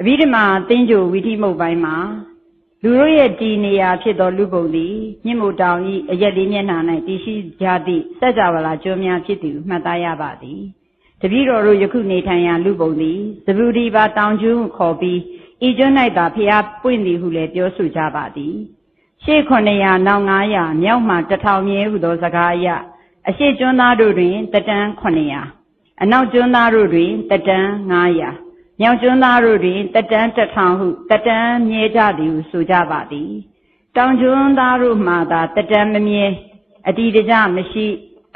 အဘိဓမ္မာသင်္ကြိုဝိဓိမုတ်ပိုင်းမှာလူတို့ရဲ့တည်နေရာဖြစ်သောလူပုံသည်မြင့်မို့တောင်ဤအရက်လေးမျက်နှာ၌တည်ရှိကြသည့်စัจ java လာကျွန်းများဖြစ်သည်ဟုမှတ်သားရပါသည်တပည့်တော်တို့ယခုနေထိုင်ရာလူပုံသည်သဗ္ဗူဒီပါတောင်ကျွန်းဟုခေါ်ပြီးဤကျွန်း၌သာဖျားပွင့်သည်ဟုလည်းပြောဆိုကြပါသည်ရှေ့900နောက်900မြောက်မှ1000မြဲဟုသောစကားအရအရှိကျွန်းသားတို့တွင်တတန်း900အနောက်ကျွန်းသားတို့တွင်တတန်း900 မြောက်ကျွန်းသားတို့တွင်တတန်းတစ်ထောင်ဟုတတန်းမြဲကြသည်ဟုဆိုကြပါသည်တောင်ကျွန်းသားတို့မှသာတတန်းမမြဲအတီတကြမရှိ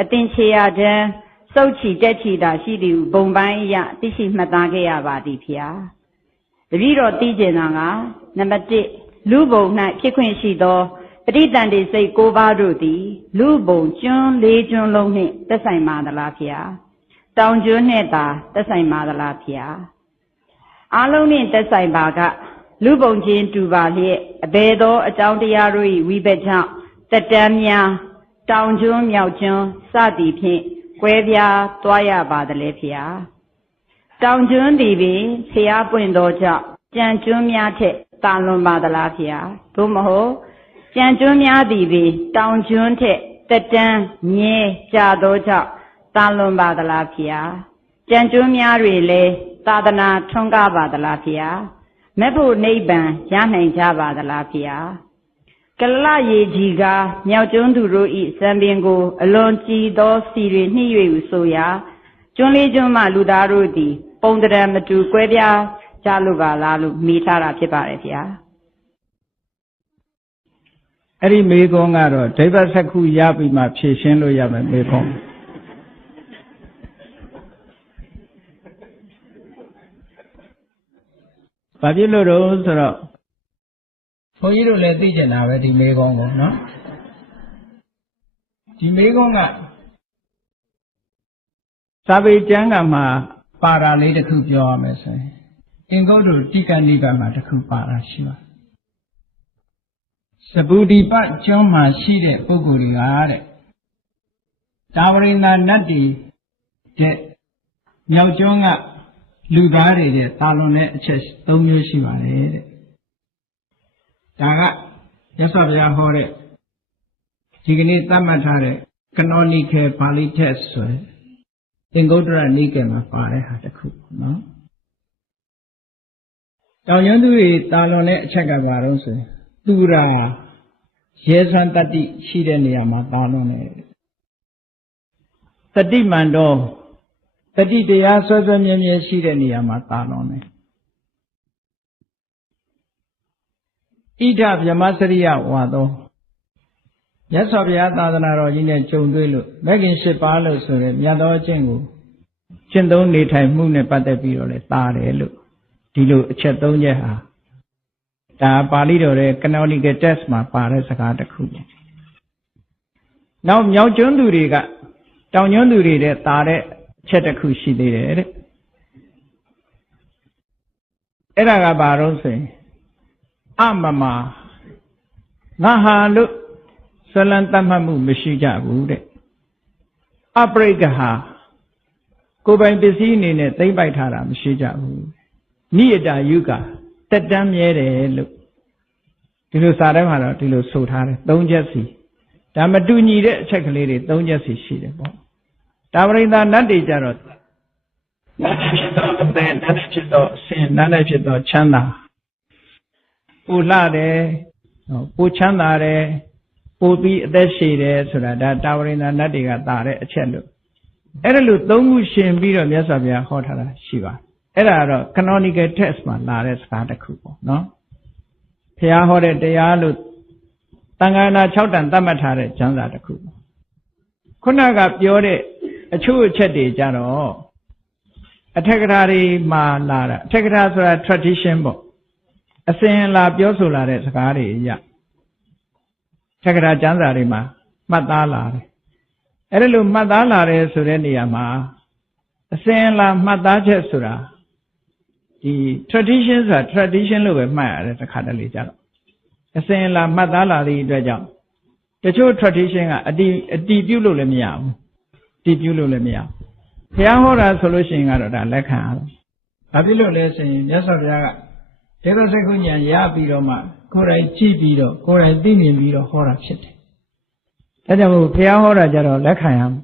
အတင်ချေရတန်းစုတ်ချီတက်ချီသာရှိသည်ဟုဘုံပိုင်းအရသိရှိမှတ်သားခဲ့ရပါသည်ဖျားတပည့်တော်သိကျင်တာကနံပါတ်1လူဘုံ၌ဖြစ်ခွင့်ရှိသောပဋိတန်တိစိတ်၉ပါးတို့သည် လူဘုံကျွန်း၄ကျွန်းလုံးနှင့်သက်ဆိုင်ပါသလားဖျားတောင်ကျွန်းနှင့်သာသက်ဆိုင်ပါသလားဖျား အလုံးနှင့်သက်ဆိုင်ပါကလူပုံချင်းတူပါလျက်အဘယ်သောအကြောင်းတရားတို့၏ဝိဘက်ကြောင့်တက်တန်းများတောင်ကျွန်းမြောက်ကျွန်းစသည်ဖြင့်ကွဲပြားသွားရပါသလဲဖျားတောင်ကျွန်းသည်ပင်ဖျားပွင့်သောကြောင့်ကြံကျွန်းများထက်တာလွန်ပါသလားဖျားသို့မဟုတ်ကြံကျွန်းများသည်ပင်တောင်ကျွန်းထက်တက်တန်းမြဲကြသောကြောင့်တာလွန်ပါသလားဖျားကြံကျွန်းများတွေလည်း သာသနာထွန်းကားပါသလားဖေဟာမဲ့ဖို့နိဗ္ဗာန်ရနိုင်ကြပါသလားဖေဟာကလလရေကြီးကမြောက်ကျွန်းသူတို့ဤစံပင်ကို အလွန်ကြည်သောစီတွေနှိ၍ဟုဆိုရာကျွန်းလေးကျွန်းမှလူသားတို့သည် ပုံတရံမတူကွဲပြားကြလို့ပါလားလို့မိထားတာဖြစ်ပါတယ်ဖေဟာအဲ့ဒီမေကုန်းကတော့ဒိဗ္ဗစက္ခုရပြီးမှဖြည့်ရှင်းလို့ရမယ်မေကုန်း ဘာဖြစ်လို့တော့ဆိုတော့ဘုန်းကြီးတို့လည်းသိကျင်တာပဲဒီမေကုန်းကိုနော်ဒီမေကုန်းကသာဝေကျမ်းကမှာပါတာလေးတစ်ခုပြောရမယ်ဆိုရင်အင်္ဂုတ္တတိကဏိပါမှာတစ်ခုပါတာရှိပါတယ်စပုဒီပကျွန်းမှာရှိတဲ့ပုဂ္ဂိုလ်တွေကတဲ့တာဝရိန္ဒနတ်တွေတဲ့မြောက်ကျွန်းက လူသားတွေတဲ့တာလွန်တဲ့အချက်၃မျိုးရှိပါတယ်တဲ့ဒါကရသော်ဘုရားဟောတဲ့ဒီကနေ့သတ်မှတ်ထားတဲ့ canonical Pali text ဆိုရင်သင်္ကုတ္တရနိကေမှာပါတဲ့ဟာတစ်ခုနော်တောင်ကျွန်းသူတွေတာလွန်တဲ့အချက်ကဘာလို့ဆိုရင်သူရာရဲစွမ်းတတ္တိရှိတဲ့နေရာမှာတာလွန်တယ်တတိမန္တော တတိတရားဆွဲဆွဲမြဲမြဲရှိတဲ့နေရာမှာတာလွန်တယ်ဣဒဗြဟ္မစရိယဝါသောမြတ်စွာဘုရားသာသနာတော်ကြီးနဲ့ကြုံတွေ့လို့မဂ္ဂင်၈ပါးလို့ဆိုရဲမြတ်သောအကျင့်ကိုကျင့်သုံးနေထိုင်မှုနဲ့ပတ်သက်ပြီးတော့လဲတာတယ်လို့ဒီလိုအချက်၃ချက်ဟာဒါပါဠိတော်ရဲ့ canonical text မှာပါတဲ့စကားတစ်ခုပေါ့နောက်မြောက်ကျွန်းသူတွေကတောင်ကျွန်းသူတွေတဲ့တာတဲ့အ ချက်တစ်ခုရှိသေးတယ်တဲ့အဲ့ဒါကဘာလို့ဆိုရင်အမမငါဟာလို့ဆွလန်းတတ်မှတ်မှုမရှိကြဘူးတဲ့အပရိကဟာကိုယ်ပိုင်ပစ္စည်းအနေနဲ့သိမ့်ပိုက်ထားတာမရှိကြဘူးနိယတာယုကတက်တမ်းမြဲတယ်လို့ဒီလိုစာထဲမှာတော့ဒီလိုဆိုထားတယ်၃ချက်စီဒါမတူညီတဲ့အချက်ကလေးတွေ၃ချက်စီရှိတယ်ပေါ့ တာဝရိန္ဒနတ်တွေကြတော့နတ်ဖြစ်တော့အသက်နတ်ဖြစ်တော့အရှင်နတ်ဖြစ်တော့ချမ်းသာပူလှတယ်ပူချမ်းသာတယ်ပူပြီးအသက်ရှည်တယ်ဆိုတာဒါတာဝရိန္ဒနတ်တွေကတာတဲ့အချက်လို့အဲ့ဒါလို့သုံးခုရှင်ပြီးတော့မြတ်စွာဘုရားဟောထားတာရှိပါအဲ့ဒါကတော့ canonical text မှာလာတဲ့စကားတစ်ခုပေါ့နော်ဘုရားဟောတဲ့တရားလို့တန်ခါနာ6တန်သတ်မှတ်ထားတဲ့ကျမ်းစာတစ်ခုခုနကပြောတဲ့ အချို့အချက်တွေကြတော့အထက်ကထာတွေမှာလာတာအထက်ကထာဆိုတာ tradition ပေါ့အစဉ်လာပြောဆိုလာတဲ့စကားတွေရထက်ကထာကျမ်းစာတွေမှာမှတ်သားလာတယ်အဲ့ဒါလို့မှတ်သားလာတယ်ဆိုတဲ့နေရာမှာအစဉ်လာမှတ်သားချက်ဆိုတာဒီ tradition ဆိုတာ tradition လို့ပဲမှတ်ရတယ်တစ်ခါတလေကြတော့အစဉ်လာမှတ်သားလာသည့်အတွက်ကြောင့်တချို့ tradition ကအတီအတီပြုတ်လို့လည်းမရဘူး တီပြုတ်လို့လည်းမရဘူးဘုရားဟောတာဆိုလို့ရှိရင်ကတော့ဒါလက်ခံရတော့ဘာဖြစ်လို့လဲဆိုရင်မြတ်စွာဘုရားကဒေဝစကုဉာဏ်ရပြီးတော့မှကိုယ်တိုင်ကြည့်ပြီးတော့ကိုယ်တိုင်သိမြင်ပြီးတော့ဟောတာဖြစ်တယ်ဒါကြောင့်မို့ဘုရားဟောတာကြတော့လက်ခံရမယ်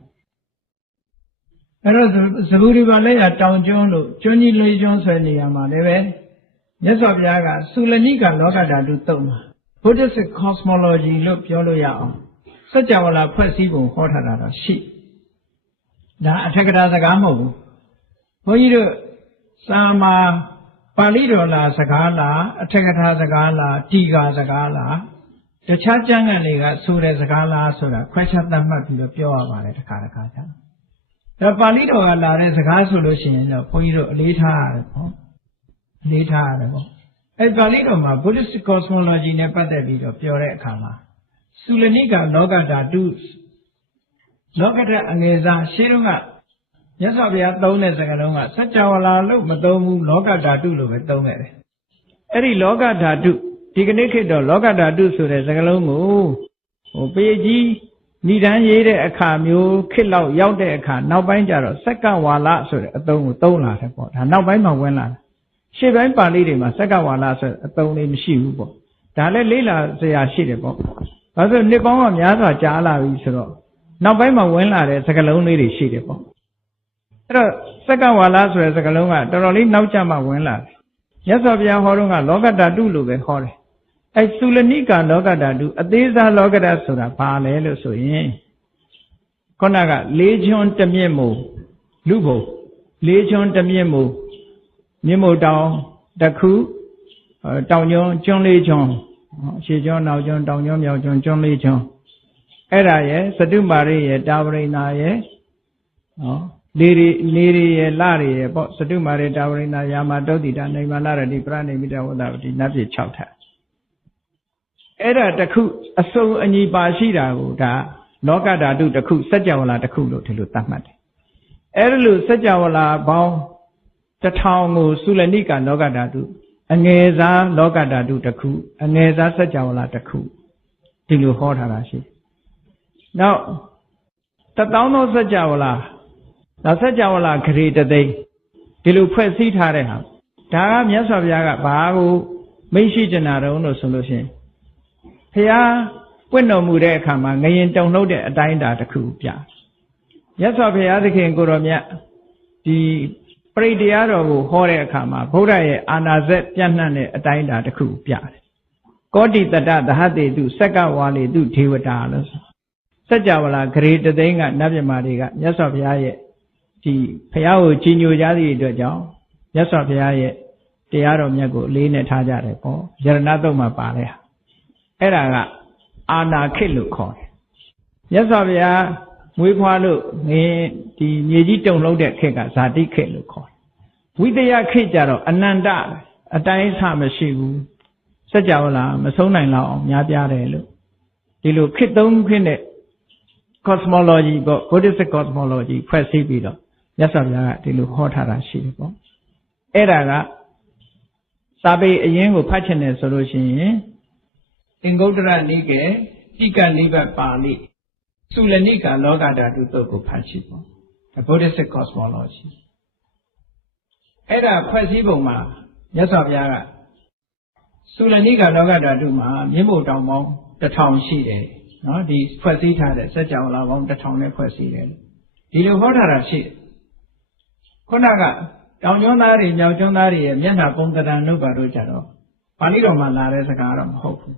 အဲ့တော့သဘူဒီပါလက်ရတောင်ကျွန်းလို့ကျွန်းကြီးလေးကျွန်းဆွဲနေရမှာလည်းပဲမြတ်စွာဘုရားကသုလနိကလောကဓာတုသုံးမှာ Buddhist cosmology လို့ပြောလို့ရအောင်စัจ java လာဖွဲ့စည်းပုံဟောထားတာတော့ရှိ ဒါအထက်ကရာစကားမဟုတ်ဘူးဘုန်းကြီးတို့စာမာပါဠိတော်လားစကားလားအထက်ကရာစကားလားတီဃာစကားလားတခြားကျမ်းဂန်တွေကဆိုတဲ့စကားလားဆိုတာခွဲခြားသတ်မှတ်ပြီးတော့ပြောရပါတယ်တစ်ခါတစ်ခါကျတော့ဒါပါဠိတော်ကလာတဲ့စကားဆိုလို့ရှိရင်တော့ဘုန်းကြီးတို့အလေးထားရတယ်ပေါ့အလေးထားရတယ်ပေါ့အဲပါဠိတော်မှာ Buddhist cosmology နဲ့ပတ်သက်ပြီးတော့ပြောတဲ့အခါမှာသုလနိကလောကဓာတု လောကဓာတ်အငယ်စားရှင်းတော့ကမြတ်စွာဘုရားသုံးတဲ့စကားလုံးကစัจ java လာလို့မသုံးဘူးလောကဓာတုလို့ပဲသုံးခဲ့တယ်အဲ့ဒီလောကဓာတုဒီကနေ့ခေတ်တော့လောကဓာတုဆိုတဲ့စကားလုံးကိုဟိုပေကြီးဏိဒန်းရေးတဲ့အခါမျိုးခေတ်လောက်ရောက်တဲ့အခါနောက်ပိုင်းကျတော့စက္ကဝါလဆိုတဲ့အသုံးကိုသုံးလာတယ်ပေါ့ဒါနောက်ပိုင်းမှာဝင်လာတယ်ရှေ့ပိုင်းပါဠိတွေမှာစက္ကဝါလဆိုတဲ့အသုံးလေးမရှိဘူးပေါ့ဒါလည်းလေးလာစရာရှိတယ်ပေါ့ဘာလို့နှစ်ပေါင်းကများစွာကြာလာပြီဆိုတော့ နောက်ပိုင်းမှာဝင်လာတဲ့စကားလုံးလေးတွေရှိတယ်ပေါ့အဲ့တော့စက္ကဝါလဆိုတဲ့စကားလုံးကတော်တော်လေးနောက်ကျမှဝင်လာတယ်မြတ်စွာဘုရားဟောတော့ကလောကဓာတုလို့ပဲဟောတယ်အဲသုလနိကလောကဓာတုအသေးစားလောကဓာတ်ဆိုတာဘာလဲလို့ဆိုရင်ခုနကလေးချွန်းတမြင့်မို့လူဘုံလေးချွန်းတမြင့်မို့မြင့်မို့တောင်တစ်ခုတောင်ကျွန်းကျွန်းလေးကျွန်းရှေကျွန်းနောက်ကျွန်းတောင်ကျွန်းမြောက်ကျွန်းကျွန်းလေးကျွန်း အဲ့ဒါရဲ့သတုမာရိရဲ့တာဝရိနာရဲ့နော်လေရီလေရီရဲ့လရီရဲ့ပေါ့သတုမာရိတာဝရိနာယာမတုတ်တိတာနေမလာရတိပရဏိမိတဝဒဝတိနတ်ပြည်6ထပ်အဲ့ဒါတခုအစုံအညီပါရှိတာကိုဒါလောကဓာတုတခုစัจ java လာတခုလို့ဒီလိုသတ်မှတ်တယ်အဲ့ဒါလို့စัจ java လာဘောင်းတထောင်ကိုသုလနိကလောကဓာတုအငယ်စားလောကဓာတုတစ်ခုအငယ်စားစัจ java လာတစ်ခုဒီလိုဟောထားတာရှိ နောက်တသောသောစัจ java လာဒါစัจ java လာဂရေတသိန်းဒီလိုဖွဲ့စည်းထားတဲ့ဟာဒါကမြတ်စွာဘုရားကဘာကိုမိတ်ရှိကျင်တာတုံးလို့ဆိုလို့ရှိရင်ဘုရားပွင့်တော်မူတဲ့အခါမှာငရင်တုံလှုပ်တဲ့အတိုင်းအတာတစ်ခုပြမြတ်စွာဘုရားသခင်ကိုတော်မြတ်ဒီပရိတရားတော်ကိုဟောတဲ့အခါမှာဗုဒ္ဓရဲ့အာနာဇက်ပြန့်နှံ့တဲ့အတိုင်းအတာတစ်ခုပြတယ်ကောတိတတသဟတေတုစက္ကဝါလေတုဒေဝတာလို့ဆို စัจ java လာဂရေတသိန်းကနတ်မြမာတွေကမြတ်စွာဘုရားရဲ့ဒီဘုရားကိုကြီးညိုကြသည့်အတွက်ကြောင့်မြတ်စွာဘုရားရဲ့တရားတော်မြတ်ကိုအလေးနဲ့ထားကြတယ်ပေါ့ယရဏတုတ်မှာပါတဲ့ဟာအဲ့ဒါကအာနာခေတ်လို့ခေါ်တယ်မြတ်စွာဘုရားမွေးဖွားလို့ငင်းဒီမြေကြီးတုံလုံးတဲ့ခေတ်ကဇာတိခေတ်လို့ခေါ်တယ်ဝိတယခေတ်ကြတော့အနန္တအတိုင်းအဆမရှိဘူးစัจ java လာမဆုံးနိုင်လောက်အောင်များပြားတယ်လို့ဒီလိုခေတ်သုံးခေတ်နဲ့ cosmology ပေါ့ Buddhist cosmology ဖွဲ့စည်းပြီးတော့မြတ်စွာဘုရားကဒီလိုဟောထားတာရှိတယ်ပေါ့အဲ့ဒါကစာပေအရင်ကိုဖတ်ချင်တယ်ဆိုလို့ရှိရင်အင်္ဂုတ္တရနိကေတိကနိဗ္ဗပါဠိသုလနိကလောကဓာတုတုတ်ကိုဖတ်ရှိပေါ့ The Buddhist cosmology အဲ့ဒါဖွဲ့စည်းပုံမှာမြတ်စွာဘုရားကသုလနိကလောကဓာတုမှာမြင့်မို့တောင်ပေါင်းတစ်ထောင်ရှိတယ် နော်ဒီဖွဲ့စည်းထားတဲ့စัจ java လာပေါင်းတစ်ထောင်နဲ့ဖွဲ့စည်းတယ်ဒီလိုဟောထားတာရှိတယ်ခုနကတောင်ကျွန်းသားတွေမြောက်ကျွန်းသားတွေရဲ့မျက်နှာပုံသဏ္ဍာန်တို့ဘာလို့ကြတော့ပါဠိတော်မှာလာတဲ့စကားတော့မဟုတ်ဘူး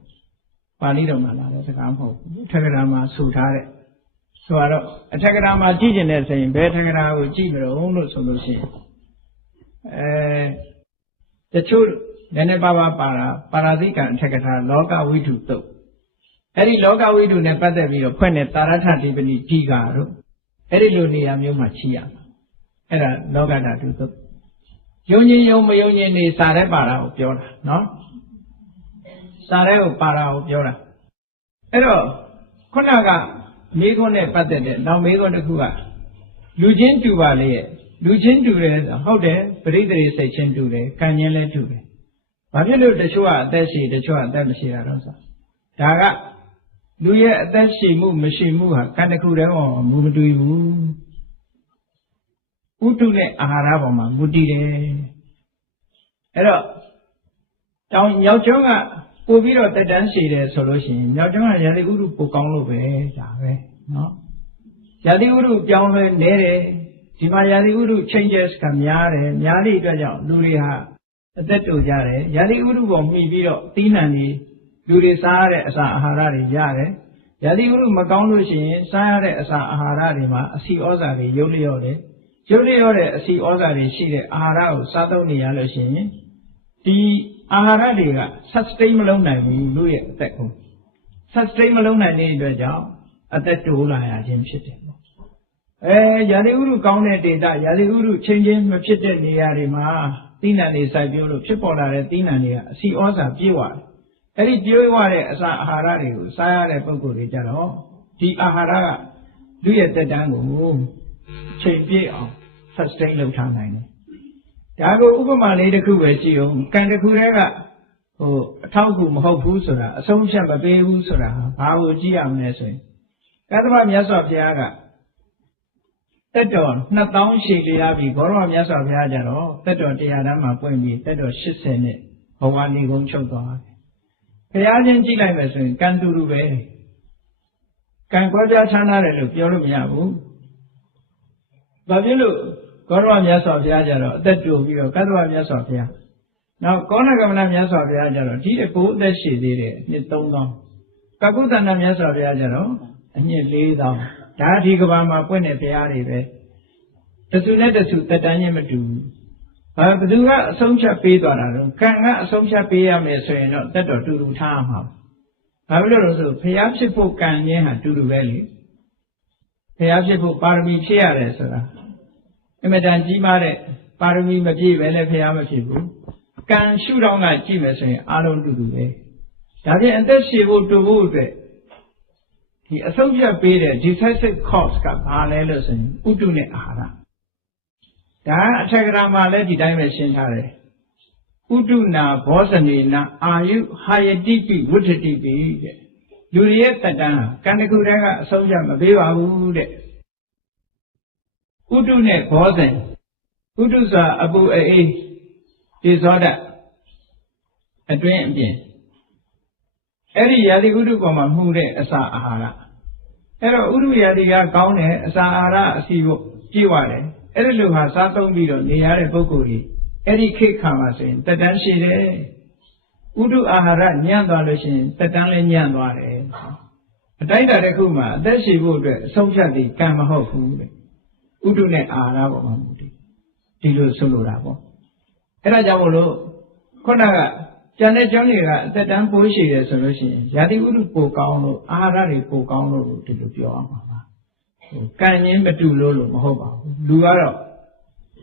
ပါဠိတော်မှာလာတဲ့စကားမဟုတ်ဘူးအထက်ကရာမှာဆိုထားတဲ့ဆိုတော့အထက်ကရာမှာကြည့်ကျင်တဲ့ဆိုရင်ဘယ်ထက်ကရာကိုကြည့်မလို့လို့ဆိုလို့ရှိရင်အဲတချို့နည်းနည်းပါးပါးပါတာပါရာဇိကံအထက်ကရာလောကဝိတုတုတ် အဲ့ဒီလောကဝိတုနဲ့ပတ်သက်ပြီးတော့ဖွင့်တဲ့တာရထတိပဏိဒီဃာတို့အဲ့ဒီလိုနေရာမျိုးမှာချိရမှာအဲ့ဒါလောကဓာတုသုတ်ယုံရင်ယုံမယုံရင်နေစာတဲ့ပါတာကိုပြောတာနော်စာတဲ့ကိုပါတာကိုပြောတာအဲ့တော့ခုနကမိခွန်းနဲ့ပတ်သက်တဲ့နောက်မိခွန်းတစ်ခုကလူချင်းတူပါလေရဲ့လူချင်းတူတယ်ဟုတ်တယ်ပရိသေစိတ်ချင်းတူတယ်ကံချင်းလည်းတူတယ်ဘာဖြစ်လို့တချို့ကအသက်ရှိတချို့ကအသက်မရှိတာတော့ဆိုဒါက လူရဲ့အသက်ရှိမှုမရှိမှုဟာကံတစ်ခုတည်းပေါ်မူမတူဘူးဥတုနဲ့အာဟာရပေါ်မှာမူတည်တယ်အဲ့တော့တောင်မြောက်ကျွန်းကပို့ပြီးတော့တက်တန်းရှည်တယ်ဆိုလို့ရှိရင်မြောက်ကျွန်းကရာသီဥတုပိုကောင်းလို့ပဲဒါပဲနော်ရာသီဥတုပြောင်းလဲနေတယ်ဒီမှာရာသီဥတု changes ကများတယ်များသည့်အတွက်ကြောင့်လူတွေဟာအသက်တိုကြတယ်ရာသီဥတုပေါ်မှီပြီးတော့တီးနှံတွေ လူတွေစားရတဲ့အစာအာဟာရတွေရတယ်ရာသီဥတုမကောင်းလို့ရှိရင်စားရတဲ့အစာအာဟာရတွေမှာအဆီဩဇာတွေရုပ်လျော့တယ်ရုပ်လျော့တဲ့အဆီဩဇာတွေရှိတဲ့အာဟာရကိုစားသုံးနေရလို့ရှိရင်ဒီအာဟာရတွေက sustain မလုပ်နိုင်ဘူးလူရဲ့အသက်ကို sustain မလုပ်နိုင်တဲ့အတွက်ကြောင့်အသက်တိုးလာရခြင်းဖြစ်တယ်ပေါ့အဲရာသီဥတုကောင်းတဲ့ဒေသရာသီဥတုချင်းချင်းမဖြစ်တဲ့နေရာတွေမှာသီးနှံတွေစိုက်ပျိုးလို့ဖြစ်ပေါ်လာတဲ့သီးနှံတွေကအဆီဩဇာပြည့်ဝတယ် အဲ့ဒီပြည့်ဝတဲ့အစာအာဟာရတွေကိုစားရတဲ့ပုံကိုယ်တွေကြတော့ဒီအာဟာရကလူရဲ့တက်တန်းကိုချိန်ပြည့်အောင် sustain လုပ်ထားနိုင်တယ်ဒါကိုဥပမာလေးတစ်ခုပဲကြည့်အောင်ကံတစ်ခုတည်းကဟိုအထောက်အကူမဟုတ်ဘူးဆိုတာအဆုံးဖြတ်မပေးဘူးဆိုတာဘာကိုကြည့်ရမလဲဆိုရင်ကသဗ္ဗမြတ်စွာဘုရားကတက်တော်2000ရှည်လျားပြီးဘောရမမြတ်စွာဘုရားကြတော့တက်တော်တရားတန်းမှာပွင့်ပြီးတက်တော်80နဲ့ဘဝနေကုန်ချုပ်သွားတယ်။ ဘုရားချင်းကြည့်လိုက်မယ်ဆိုရင်ကံတူတူပဲ။ကံကွဲပြားခြားနားတယ်လို့ပြောလို့မရဘူး။ဘာဖြစ်လို့ဘောရမမြတ်စွာဘုရားကြတော့အသက်တူပြီးတော့ကသဗ္ဗမြတ်စွာဘုရားနောက်ကောဏကမဏမြတ်စွာဘုရားကြတော့ဒီအကိုအသက်ရှည်သေးတယ်နှစ်3000ကကုသန္တမြတ်စွာဘုရားကြတော့အနှစ်4000ဒါဒီကဘာမှာပွင့်တဲ့ဘုရားတွေပဲတဆူနဲ့တဆူတက်တန်းချင်းမတူဘူး ဘာဘသူကအဆုံးဖြတ်ပေးသွားတာတော့ကံကအဆုံးဖြတ်ပေးရမယ်ဆိုရင်တော့တက်တော်တူတူထားမှာဘာဖြစ်လို့လဲဆိုဘုရားဖြစ်ဖို့ကံချင်းဟာတူတူပဲလေဘုရားဖြစ်ဖို့ပါရမီဖြည့်ရတယ်ဆိုတာအမြဲတမ်းကြီးမားတဲ့ပါရမီမပြည့်ပဲလည်းဘုရားမဖြစ်ဘူးကံရှုထောင့်ကကြည့်မယ်ဆိုရင်အားလုံးတူတူပဲဒါဖြင့်အသက်ရှည်ဖို့တူဖို့အတွက်ဒီအဆုံးဖြတ်ပေးတဲ့ decisive cause ကဘာလဲလို့ဆိုရင်ဥတုနဲ့အာဟာရ ဒါအထက်ကရာမှာလည်းဒီတိုင်းပဲရှင်းထားတယ်ဥတုနာဘောဇနေနာအာယုဟာယတိပိဝဋ္ဌတိပိတဲ့လူတွေရဲ့တတန်းကံတခုတည်းကအဆုံးဖြတ်မပေးပါဘူးတဲ့ဥတုနဲ့ဘောဇင်ဥတုဆိုတာအပူအေးဒီသောတအတွင်းအပြင်အဲ့ဒီယာတိဥတုပေါ်မှာမှုတဲ့အစာအာဟာရအဲ့တော့ဥတုယာတိကကောင်းတယ်အစာအာဟာရအစီဖို့ကြည့်ရတယ် အဲ့ဒီလိုဟာစားသုံးပြီးတော့နေရတဲ့ပုဂ္ဂိုလ်ကြီးအဲ့ဒီခေတ်ခါမှာဆိုရင်တက်တန်းရှိတယ်ဥတုအာဟာရညံ့သွားလို့ရှိရင်တက်တန်းလည်းညံ့သွားတယ်အတိုက်တာတစ်ခုမှာအသက်ရှည်ဖို့အတွက်အဆုံးဖြတ်ပြီးကံမဟုတ်ဘူးတဲ့ဥတုနဲ့အာဟာရပေါ်မှာမူတည်ဒီလိုဆိုလိုတာပေါ့အဲ့ဒါကြောင့်မို့လို့ခုနကကျန်တဲ့ကျောင်းတွေကအသက်တန်းပိုးရှိတယ်ဆိုလို့ရှိရင်ယာတိဥတုပိုကောင်းလို့အာဟာရတွေပိုကောင်းလို့ဒီလိုပြောအောင်ပါပါဟို ကံရင်းမတူလို့လို့မဟုတ်ပါဘူးလူကတော့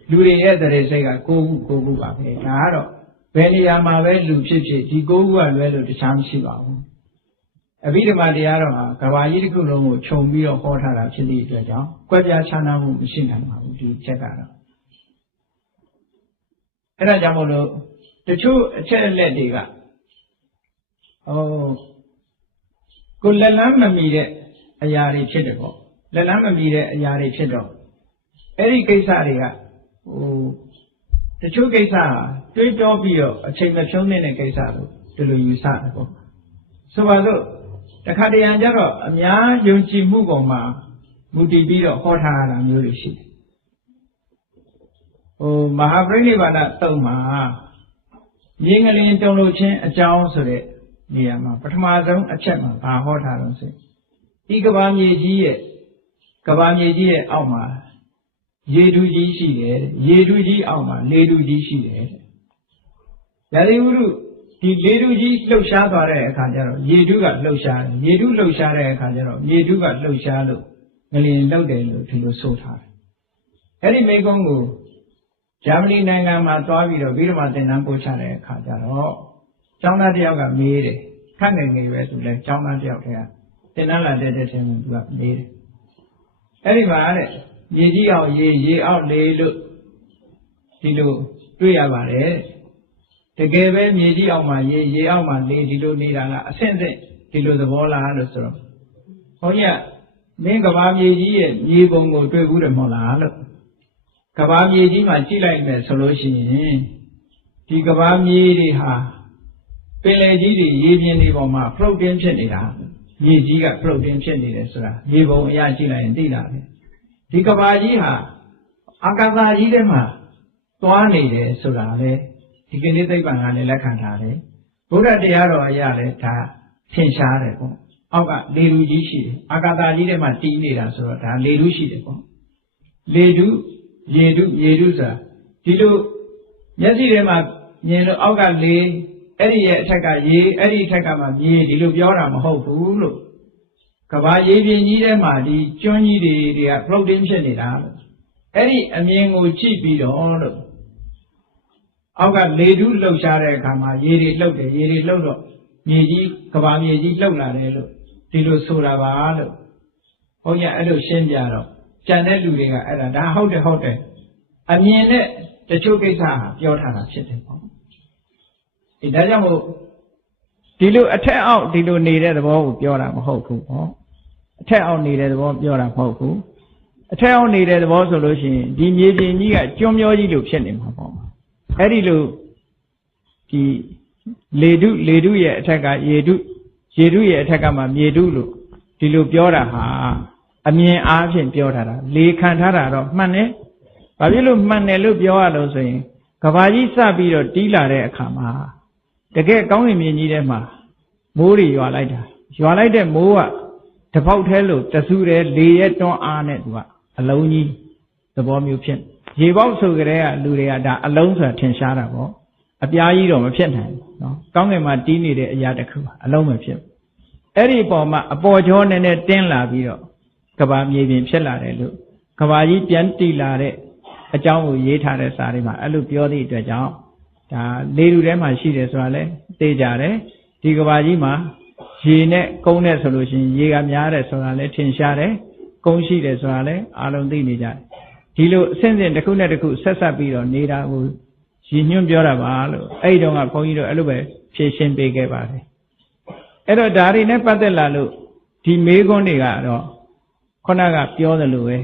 လူတွေရဲ့တရေစိတ်ကကိုခုကိုခုပါပဲဒါကတော့ဘယ်နေရာမှာပဲလူဖြစ်ဖြစ်ဒီကိုခုကလွဲလို့တခြားမရှိပါဘူးအဘိဓမ္မာတရားတော်ဟာကဘာကြီးတစ်ခုလုံးကိုခြုံပြီးတော့ဟောထားတာဖြစ်သည့်အတွက်ကြောင့်ကွဲပြားခြားနားမှုမရှိနိုင်ပါဘူးဒီချက်ကတော့အဲ့ဒါကြောင့်မို့လို့တချို့အချက်အလက်တွေကဟိုကိုလက်လန်းမမီတဲ့အရာတွေဖြစ်တယ်ပေါ့ လက်လန်းမမီတဲ့အရာတွေဖြစ်တော့အဲ့ဒီကိစ္စတွေကဟိုတချို့ကိစ္စဟာတွေးတောပြီးတော့အချိန်မဖြုံးနေတဲ့ကိစ္စလို့ဒီလိုယူဆတယ်ပေါ့ဆိုပါစို့တခါတရံကျတော့အများယုံကြည်မှုပေါ်မှာမူတည်ပြီးတော့ဟောထားရတာမျိုးတွေရှိတယ်ဟိုမဟာပရိနိဗ္ဗာန်တုံမှာမြင်းကလေးတုံလို့ချင်းအကြောင်းဆိုတဲ့နေရာမှာပထမဆုံးအချက်မှာဘာဟောထားတော့ဆိုဒီကဘာမြေကြီးရဲ့ ကဘာမြေကြီးရဲ့အောက်မှာရေတူကြီးရှိတယ်ရေတူကြီးအောက်မှာလေတူကြီးရှိတယ်ရာသီဥတုဒီလေတူကြီးလှုပ်ရှားသွားတဲ့အခါကျတော့ရေတူးကလှုပ်ရှားတယ်ရေတူးလှုပ်ရှားတဲ့အခါကျတော့ရေတူးကလှုပ်ရှားလို့ငလျင်လှုပ်တယ်လို့ဒီလိုဆိုထားတယ်အဲ့ဒီမိကုံးကိုဂျာမနီနိုင်ငံမှာသွားပြီးတော့ဗိဓမာသင်တန်းပို့ချတဲ့အခါကျတော့ကျောင်းသားတယောက်ကမေးတယ်ခက်ငယ်ငယ်ပဲသူလည်းကျောင်းသားတယောက်တည်းကသင်တန်းလာတဲ့တဲ့ချင်းသူကမေးတယ် အဲ့ဒီမှာတဲ့ရေကြီးအောင်ရေရေအောင်လေလို့ဒီလိုတွေ့ရပါတယ်တကယ်ပဲမြေကြီးအောင်မှာရေရေအောင်မှာလေဒီလိုနေတာကအဆင့်ဆင့်ဒီလိုသဘောလားလို့ဆိုတော့ဘုန်းကြီးကမင်းကဘာမြေကြီးရဲ့မြေပုံကိုတွေ့ဘူးတယ်မဟုတ်လားလို့ကဘာမြေကြီးမှာကြည့်လိုက်မယ်ဆိုလို့ရှိရင်ဒီကဘာမြေတွေဟာပင်လယ်ကြီးတွေရေပြင်တွေပေါ်မှာ floating ဖြစ်နေတာ မြေကြီးက floating ဖြစ်နေတယ်ဆိုတာရေပုံအရာကြည့်လိုက်ရင်သိတာပဲဒီကဘာကြီးဟာအာကာသကြီးထဲမှာသွားနေတယ်ဆိုတာလေဒီကနေ့သိပ္ပံကလည်းလက်ခံထားတယ်ဘုရားတရားတော်အရာလည်းဒါထင်ရှားတယ်ပေါ့အောက်ကလေလူကြီးရှိတယ်အာကာသကြီးထဲမှာတီးနေတာဆိုတော့ဒါလေလူရှိတယ်ပေါ့လေလူရေတုရေတုဆိုတာဒီလိုမျက်စိထဲမှာမြင်လို့အောက်ကလေ အဲ့ဒီရဲ့အထက်ကရေအဲ့ဒီအထက်ကမှမြေဒီလိုပြောတာမဟုတ်ဘူးလို့ကဘာရေပြင်ကြီးထဲမှာဒီကျွန်းကြီးတွေတွေက floating ဖြစ်နေတာလို့အဲ့ဒီအမြင်ကိုကြည့်ပြီးတော့လို့အောက်ကလေတုလှုပ်ရှားတဲ့အခါမှာရေတွေလှုပ်တယ်ရေတွေလှုပ်တော့မြေကြီးကဘာမြေကြီးလှုပ်လာတယ်လို့ဒီလိုဆိုတာပါလို့ဘုန်းကြီးအဲ့လိုရှင်းပြတော့ကြံတဲ့လူတွေကအဲ့ဒါဒါဟုတ်တယ်ဟုတ်တယ်အမြင်နဲ့တချို့ကိစ္စဟာပြောထားတာဖြစ်တယ်ပေါ့ ဒီဒါကြောင့်မို့ဒီလိုအထက်အောက်ဒီလိုနေတဲ့သဘောကိုပြောတာမဟုတ်ဘူးပေါ့အထက်အောက်နေတဲ့သဘောပြောတာမဟုတ်ဘူးအထက်အောက်နေတဲ့သဘောဆိုလို့ရှိရင်ဒီမြေပြင်ကြီးကကျွန်းမျောကြီးလိုဖြစ်နေမှာပေါ့အဲ့ဒီလိုဒီလေတုလေတုရဲ့အထက်ကရေတုရေတုရဲ့အထက်ကမှမြေတုလို့ဒီလိုပြောတာဟာအမြင်အားဖြင့်ပြောထားတာလေခံထားတာတော့မှန်တယ်။ဘာဖြစ်လို့မှန်တယ်လို့ပြောရလို့ဆိုရင်ကဘာကြီးစပြီးတော့တီးလာတဲ့အခါမှာ တကယ်ကောင်းကင်မြင်ကြီးထဲမှာမိုးတွေရွာလိုက်တာရွာလိုက်တဲ့မိုးကတပေါက်ထဲလို့တဆူတယ်လေရဲ့တွန်းအားနဲ့သူကအလုံးကြီးသဘောမျိုးဖြစ်ရေပေါက်ဆိုကြတဲ့ကလူတွေကဒါအလုံးဆိုတာထင်ရှားတာပေါ့အပြားကြီးတော့မဖြစ်နိုင်ဘူးနော်ကောင်းကင်မှာတီးနေတဲ့အရာတစ်ခုပါအလုံးမဖြစ်ဘူးအဲ့ဒီပေါ်မှာအပေါ်ကျောနည်းနည်းတင်းလာပြီးတော့ကဘာမြေပြင်ဖြစ်လာတယ်လို့ကဘာကြီးပြန်တီလာတဲ့အကြောင်းကိုရေးထားတဲ့စာတွေမှာအဲ့လိုပြောသည့်အတွက်ကြောင့် ဒါလေလူထဲမှာရှိတယ်ဆိုတာလဲသိကြတယ်ဒီကဘာကြီးမှာရေနဲ့ကုန်းနဲ့ဆိုလို့ရှိရင်ရေကများတယ်ဆိုတာလဲထင်ရှားတယ်ကုန်းရှိတယ်ဆိုတာလဲအားလုံးသိနေကြတယ်ဒီလိုအစဉ်စဉ်တစ်ခုနဲ့တစ်ခုဆက်ဆက်ပြီးတော့နေတာကိုရည်ညွှန်းပြောတာပါလို့အဲ့ဒီတော့ကဘုန်းကြီးတို့အဲ့လိုပဲဖြည့်ရှင်းပေးခဲ့ပါတယ်အဲ့တော့ဒါတွေနဲ့ပတ်သက်လာလို့ဒီမေးခွန်းတွေကတော့ခုနကပြောသလိုပဲ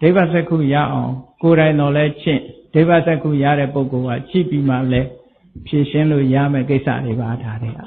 ဒိဗ္ဗစက္ခုရအောင်ကိုယ်တိုင်တော်လဲချင်းဒိဗ္ဗစက္ခုရတဲ့ပုဂ္ဂိုလ်ကကြည့်ပြီးမှလဲ ဖြည့်ရှင်းလို့ရမယ်ကိစ္စတွေပါဒါတွေက